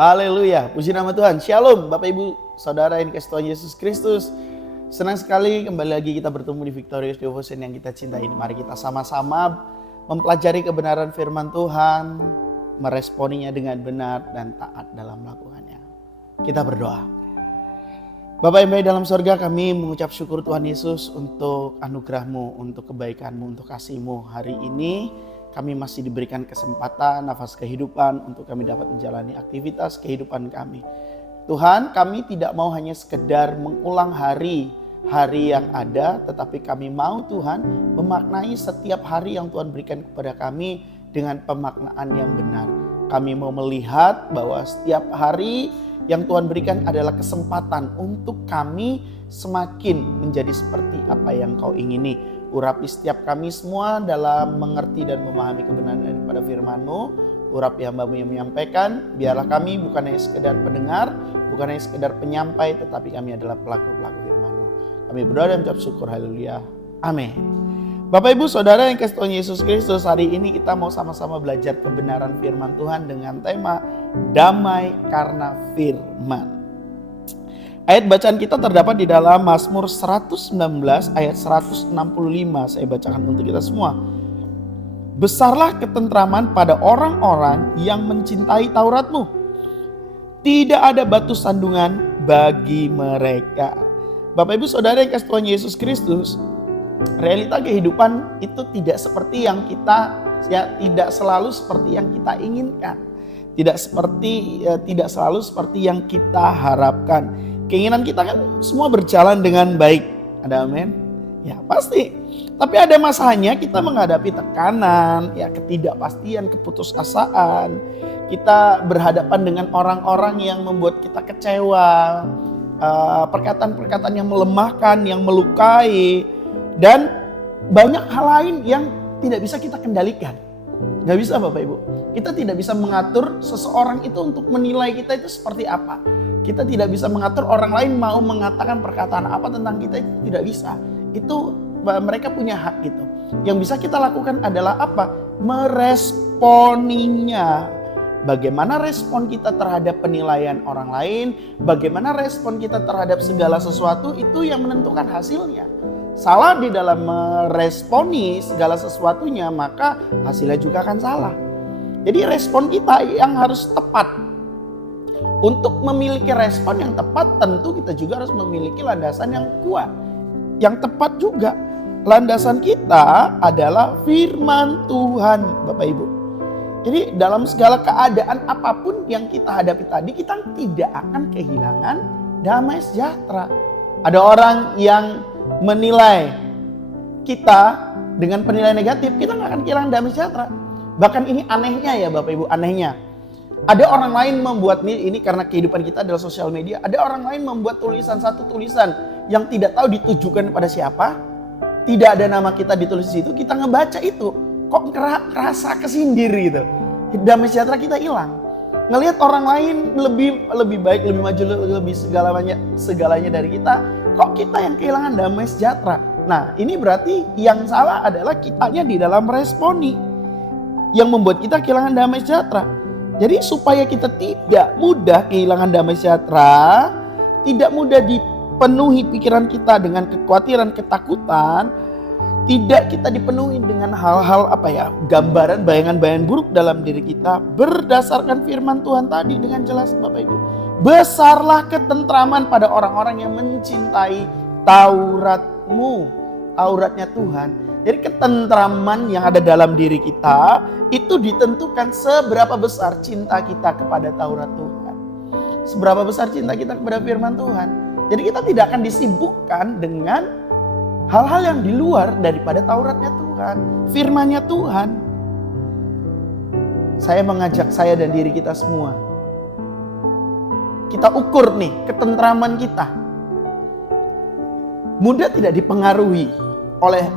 Haleluya, puji nama Tuhan. Shalom Bapak Ibu Saudara yang dikasihi Tuhan Yesus Kristus. Senang sekali kembali lagi kita bertemu di Victorious Devotion yang kita cintai. Mari kita sama-sama mempelajari kebenaran firman Tuhan, meresponinya dengan benar dan taat dalam melakukannya. Kita berdoa. Bapa yang baik dalam sorga, kami mengucap syukur Tuhan Yesus untuk anugerah-Mu, untuk kebaikan-Mu, untuk kasih-Mu. Hari ini kami masih diberikan kesempatan, nafas kehidupan untuk kami dapat menjalani aktivitas kehidupan kami. Tuhan, kami tidak mau hanya sekedar mengulang hari yang ada, tetapi kami mau Tuhan memaknai setiap hari yang Tuhan berikan kepada kami dengan pemaknaan yang benar. Kami mau melihat bahwa setiap hari yang Tuhan berikan adalah kesempatan untuk kami semakin menjadi seperti apa yang Kau ingini. Urapi setiap kami semua dalam mengerti dan memahami kebenaran daripada firman-Mu. Urapi hamba-Mu yang menyampaikan. Biarlah kami bukan hanya sekedar pendengar, bukan hanya sekedar penyampai, tetapi kami adalah pelaku-pelaku firman-Mu. Kami berdoa dan mengucap syukur. Haleluya. Amin. Bapak Ibu Saudara yang dikasihi Tuhan Yesus Kristus, hari ini kita mau sama-sama belajar kebenaran firman Tuhan dengan tema Damai Karena Firman. Ayat bacaan kita terdapat di dalam Mazmur 119 ayat 165. Saya bacakan untuk kita semua. Besarlah ketentraman pada orang-orang yang mencintai Taurat-Mu. Tidak ada batu sandungan bagi mereka. Bapak Ibu Saudara yang dikasihi Tuhan Yesus Kristus, realita kehidupan itu tidak seperti yang kita, tidak selalu seperti yang kita inginkan. Tidak selalu seperti yang kita harapkan. Keinginan kita kan semua berjalan dengan baik. Ada amin? Ya pasti. Tapi ada masanya kita menghadapi tekanan, ya ketidakpastian, keputusasaan. Kita berhadapan dengan orang-orang yang membuat kita kecewa. Perkataan-perkataan yang melemahkan, yang melukai. Dan banyak hal lain yang tidak bisa kita kendalikan. Gak bisa Bapak Ibu. Kita tidak bisa mengatur seseorang itu untuk menilai kita itu seperti apa. Kita tidak bisa mengatur orang lain mau mengatakan perkataan apa tentang kita, itu tidak bisa. Itu mereka punya hak gitu. Yang bisa kita lakukan adalah apa? Meresponinya. Bagaimana respon kita terhadap penilaian orang lain, bagaimana respon kita terhadap segala sesuatu, itu yang menentukan hasilnya. Salah di dalam meresponi segala sesuatunya, maka hasilnya juga akan salah. Jadi respon kita yang harus tepat. Untuk memiliki respon yang tepat, tentu kita juga harus memiliki landasan yang kuat, yang tepat juga. Landasan kita adalah firman Tuhan, Bapak Ibu. Jadi dalam segala keadaan apapun yang kita hadapi tadi, kita tidak akan kehilangan damai sejahtera. Ada orang yang menilai kita dengan penilaian negatif, kita nggak akan kehilangan damai sejahtera. Bahkan ini anehnya ya Bapak Ibu, anehnya. Ada orang lain membuat ini karena kehidupan kita adalah sosial media. Ada orang lain membuat satu tulisan yang tidak tahu ditujukan pada siapa. Tidak ada nama kita ditulis di situ. Kita ngebaca itu, kok kerasa kesindir gitu. Damai sejahtera kita hilang. Ngelihat orang lain lebih baik, lebih maju, lebih segalanya dari kita. Kok kita yang kehilangan damai sejahtera? Nah, ini berarti yang salah adalah kitanya di dalam responi yang membuat kita kehilangan damai sejahtera. Jadi supaya kita tidak mudah kehilangan damai sejahtera, tidak mudah dipenuhi pikiran kita dengan kekhawatiran, ketakutan, tidak kita dipenuhi dengan hal-hal gambaran, bayangan-bayangan buruk dalam diri kita, berdasarkan firman Tuhan tadi dengan jelas Bapak Ibu. Besarlah ketentraman pada orang-orang yang mencintai Taurat-Mu, Tauratnya Tuhan. Jadi ketentraman yang ada dalam diri kita itu ditentukan seberapa besar cinta kita kepada Taurat Tuhan. Seberapa besar cinta kita kepada firman Tuhan. Jadi kita tidak akan disibukkan dengan hal-hal yang di luar daripada Tauratnya Tuhan, firman-Nya Tuhan. Saya mengajak saya dan diri kita semua. Kita ukur nih ketentraman kita. Mudah tidak dipengaruhi oleh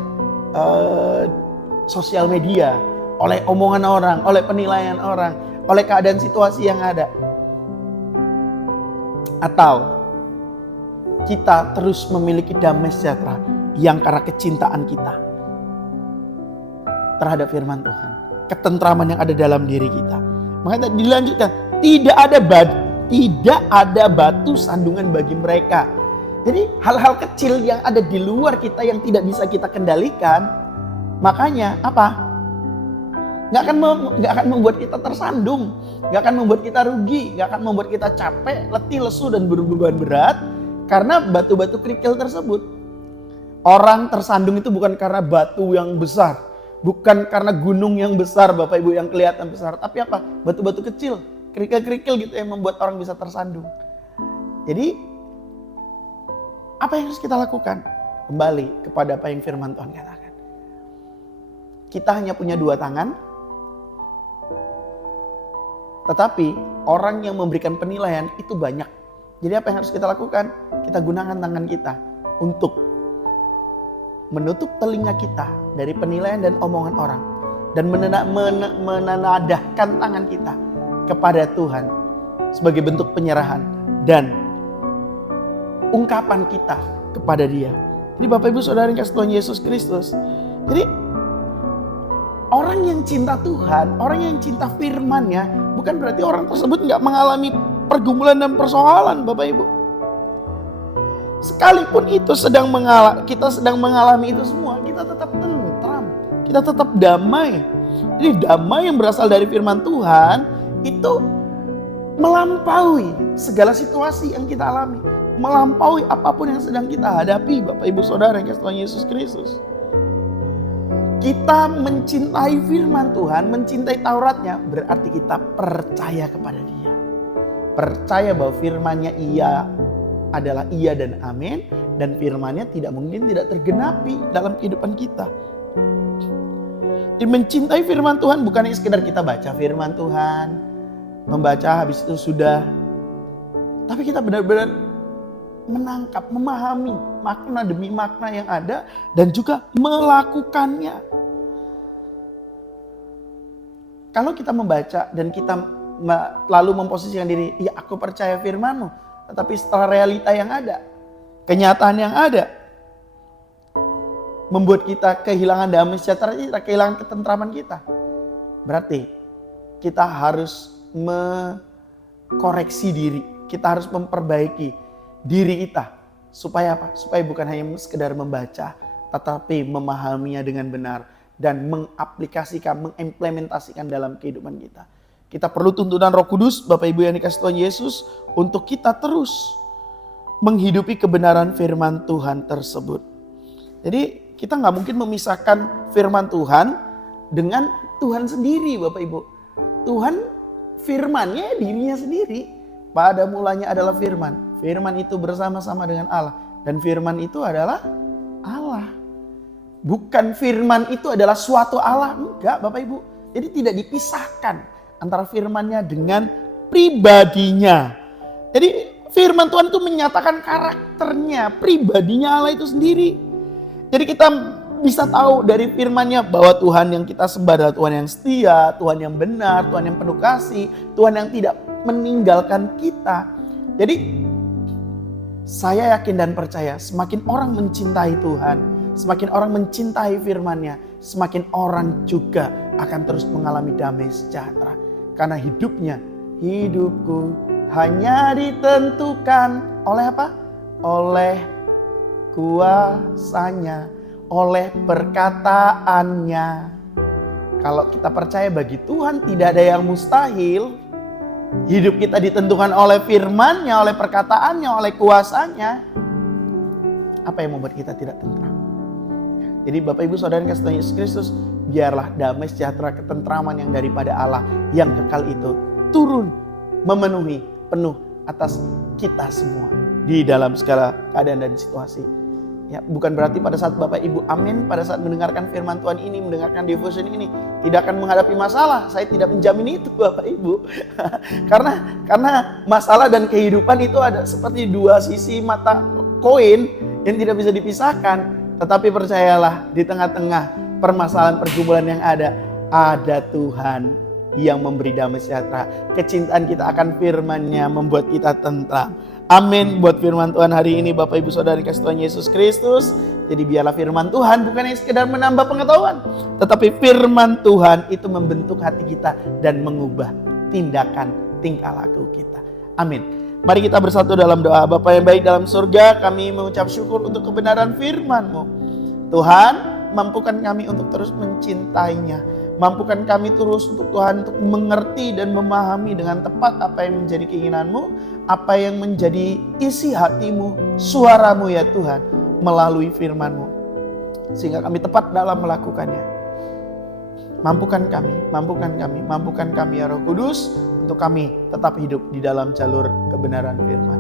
sosial media, oleh omongan orang, oleh penilaian orang, oleh keadaan situasi yang ada. Atau kita terus memiliki damai sejahtera yang karena kecintaan kita terhadap firman Tuhan, ketentraman yang ada dalam diri kita. Makanya dilanjutkan, tidak ada batu sandungan bagi mereka. Jadi hal-hal kecil yang ada di luar kita yang tidak bisa kita kendalikan, makanya apa? Nggak akan membuat kita tersandung, nggak akan membuat kita rugi, nggak akan membuat kita capek, letih, lesu, dan berbeban berat karena batu-batu kerikil tersebut. Orang tersandung itu bukan karena batu yang besar, bukan karena gunung yang besar, Bapak Ibu, yang kelihatan besar, tapi apa? Batu-batu kecil, kerikil-kerikil gitu yang membuat orang bisa tersandung. Jadi apa yang harus kita lakukan? Kembali kepada apa yang firman Tuhan katakan. Kita hanya punya 2 tangan, tetapi orang yang memberikan penilaian itu banyak. Jadi apa yang harus kita lakukan? Kita gunakan tangan kita untuk menutup telinga kita dari penilaian dan omongan orang. Dan menenadahkan tangan kita kepada Tuhan sebagai bentuk penyerahan dan ungkapan kita kepada Dia. Jadi Bapak Ibu Saudara yang kasih Tuhan Yesus Kristus. Jadi orang yang cinta Tuhan, orang yang cinta firman-Nya, bukan berarti orang tersebut nggak mengalami pergumulan dan persoalan, Bapak Ibu. Sekalipun itu kita sedang mengalami itu semua, kita tetap tentram, kita tetap damai. Jadi damai yang berasal dari firman Tuhan itu melampaui segala situasi yang kita alami, melampaui apapun yang sedang kita hadapi, Bapak Ibu Saudara yang kasih Tuhan Yesus Kristus. Kita mencintai firman Tuhan, mencintai Tauratnya, berarti kita percaya kepada Dia. Percaya bahwa firman-Nya adalah iya dan amin, dan firman-Nya tidak mungkin tidak tergenapi dalam kehidupan kita. Jadi mencintai firman Tuhan bukan hanya sekedar kita baca firman Tuhan, membaca habis itu sudah, tapi kita benar-benar menangkap, memahami makna demi makna yang ada dan juga melakukannya. Kalau kita membaca dan kita lalu memposisikan diri, ya aku percaya firman-Mu, tetapi setelah realita yang ada, kenyataan yang ada, membuat kita kehilangan damai sejahtera kita, kehilangan ketentraman kita. Berarti kita harus mengkoreksi diri, kita harus memperbaiki diri kita. Supaya apa? Supaya bukan hanya sekedar membaca, tetapi memahaminya dengan benar dan mengaplikasikan, mengimplementasikan dalam kehidupan kita. Kita perlu tuntunan Roh Kudus, Bapak Ibu yang dikasih Tuhan Yesus, untuk kita terus menghidupi kebenaran firman Tuhan tersebut. Jadi kita nggak mungkin memisahkan firman Tuhan dengan Tuhan sendiri, Bapak Ibu. Tuhan firman-Nya dirinya sendiri. Pada mulanya adalah firman. Firman itu bersama-sama dengan Allah. Dan firman itu adalah Allah. Bukan firman itu adalah suatu Allah. Enggak, Bapak Ibu. Jadi tidak dipisahkan antara firman-Nya dengan pribadinya. Jadi firman Tuhan itu menyatakan karakternya, pribadinya Allah itu sendiri. Jadi kita bisa tahu dari firman-Nya bahwa Tuhan yang kita sembah adalah Tuhan yang setia, Tuhan yang benar, Tuhan yang penuh kasih, Tuhan yang tidak meninggalkan kita. Jadi saya yakin dan percaya semakin orang mencintai Tuhan, semakin orang mencintai firman-Nya, semakin orang juga akan terus mengalami damai sejahtera. Karena hidupku hanya ditentukan oleh apa? Oleh kuasa-Nya, oleh perkataannya. Kalau kita percaya bagi Tuhan tidak ada yang mustahil, hidup kita ditentukan oleh firman-Nya, oleh perkataannya, oleh kuasa-Nya, apa yang membuat kita tidak tentram? Jadi Bapak Ibu Saudara yang kasih Tuhan Yesus Kristus, biarlah damai sejahtera ketentraman yang daripada Allah yang kekal itu turun, memenuhi, penuh atas kita semua di dalam segala keadaan dan situasi. Ya, bukan berarti pada saat Bapak Ibu amin, pada saat mendengarkan firman Tuhan ini, mendengarkan devotion ini, tidak akan menghadapi masalah. Saya tidak menjamin itu Bapak Ibu. karena masalah dan kehidupan itu ada seperti dua sisi mata koin yang tidak bisa dipisahkan. Tetapi percayalah, di tengah-tengah permasalahan pergumulan yang ada Tuhan yang memberi damai sejahtera. Kecintaan kita akan firman-Nya membuat kita tentram. Amin buat firman Tuhan hari ini Bapak Ibu Saudara kasih Tuhan Yesus Kristus. Jadi biarlah firman Tuhan bukan hanya sekedar menambah pengetahuan, tetapi firman Tuhan itu membentuk hati kita dan mengubah tindakan tingkah laku kita. Amin. Mari kita bersatu dalam doa. Bapa yang baik dalam surga, kami mengucap syukur untuk kebenaran firman-Mu. Tuhan, mampukan kami untuk terus mencintainya. Mampukan kami terus untuk Tuhan untuk mengerti dan memahami dengan tepat apa yang menjadi keinginan-Mu, apa yang menjadi isi hati-Mu, suara-Mu ya Tuhan, melalui firman-Mu. Sehingga kami tepat dalam melakukannya. Mampukan kami ya Roh Kudus, untuk kami tetap hidup di dalam jalur kebenaran firman.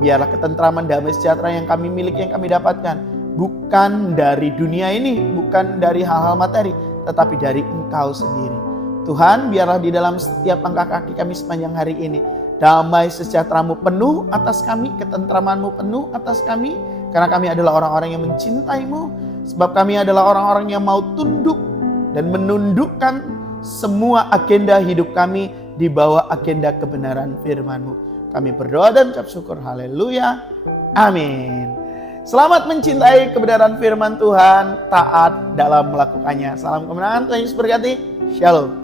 Biarlah ketentraman, damai, sejahtera yang kami miliki, yang kami dapatkan, bukan dari dunia ini, bukan dari hal-hal materi, tetapi dari Engkau sendiri. Tuhan, biarlah di dalam setiap langkah kaki kami sepanjang hari ini, damai sejahtera-Mu penuh atas kami, ketentraman-Mu penuh atas kami, karena kami adalah orang-orang yang mencintai-Mu, sebab kami adalah orang-orang yang mau tunduk dan menundukkan semua agenda hidup kami di bawah agenda kebenaran firman-Mu. Kami berdoa dan ucap syukur. Haleluya. Amin. Selamat mencintai kebenaran firman Tuhan, taat dalam melakukannya. Salam kemenangan, Tuhan Yesus berkati. Shalom.